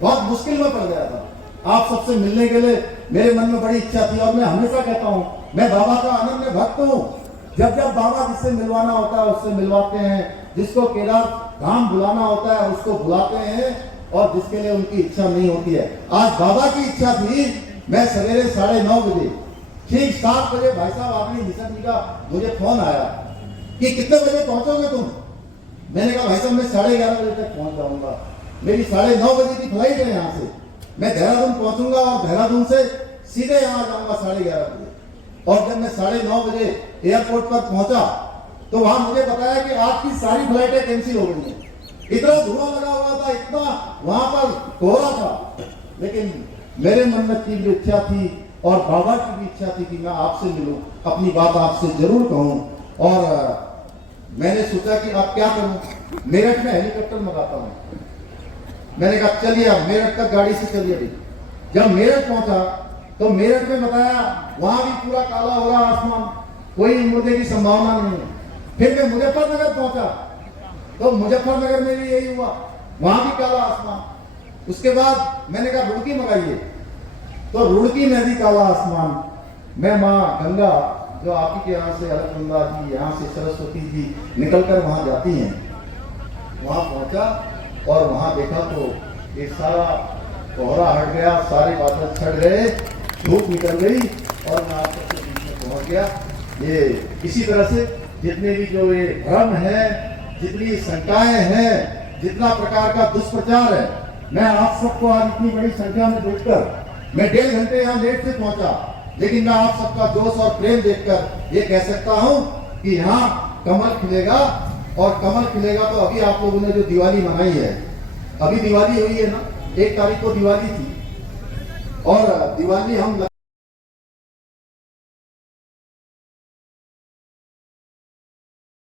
बहुत मुश्किल में पड़ गया था। आप सबसे मिलने के लिए मेरे मन में बड़ी इच्छा थी और मैं हमेशा कहता हूं मैं बाबा का अनन्य भक्त हूं। जब जब बाबा जिससे मिलवाना होता है उससे मिलवाते हैं, जिसको केदार धाम बुलाना होता है उसको बुलाते हैं और जिसके लिए उनकी इच्छा नहीं होती है। आज बाबा की इच्छा थी। मैं सवेरे 9:30 बजे, ठीक 7 बजे भाई साहब आपने निशा जी का मुझे फोन आया कि कितने बजे पहुंचोगे तुम। मैंने कहा भाई साहब मैं 11:30 बजे तक पहुंच जाऊंगा। मेरी 9:30 बजे की फ्लाइट है यहाँ से, मैं देहरादून पहुंचूंगा और देहरादून से सीधे यहाँ जाऊंगा 11:30 बजे। और जब मैं 9:30 बजे एयरपोर्ट पर पहुंचा तो वहां मुझे बताया कि आपकी सारी फ्लाइटें कैंसिल हो गई हैं। इतना धुआं लगा हुआ था, इतना वहां पर कोहरा था, लेकिन मेरे मन में तीव्र इच्छा थी और बाबा की भी इच्छा थी कि मैं आपसे मिलूं, अपनी बात आपसे जरूर कहूं। और मैंने सोचा कि आप क्या करूं, मेरठ में हेलीकॉप्टर मंगाता हूं। मैंने कहा चलिए आप मेरठ तक गाड़ी से चलिए भाई। जब मेरठ पहुंचा तो मेरठ में बताया वहां भी पूरा काला हो रहा आसमान, कोई मुर्दे की संभावना नहीं है। फिर मैं मुजफ्फरनगर पहुंचा तो मुजफ्फरनगर में भी यही हुआ, वहां भी काला आसमान। उसके बाद मैंने कहा रुड़की मंगाइए, तो रुड़की में भी काला आसमान। मैं माँ गंगा जो आप ही के यहाँ से अलकनंदा जी, यहाँ से सरस्वती जी निकलकर वहां जाती हैं, वहां पहुंचा और वहां देखा तो ये सारा कोहरा हट गया, सारे बादल छट गए, धूप निकल गई और मैं आप सबके बीच में पहुंच गया। ये इसी तरह से जितने भी जो ये भ्रम है, जितनी शंकाएं हैं, जितना प्रकार का दुष्प्रचार है, मैं आप सबको आज इतनी बड़ी संख्या में देखकर मैं 1.5 घंटे यहाँ लेट से पहुंचा, लेकिन मैं आप सबका जोश और प्रेम देखकर ये कह सकता हूँ कि यहाँ कमल खिलेगा। और कमल खिलेगा तो अभी आप लोगों ने जो दिवाली मनाई है, अभी दिवाली हुई है ना, 1 तारीख को दिवाली थी और दिवाली हम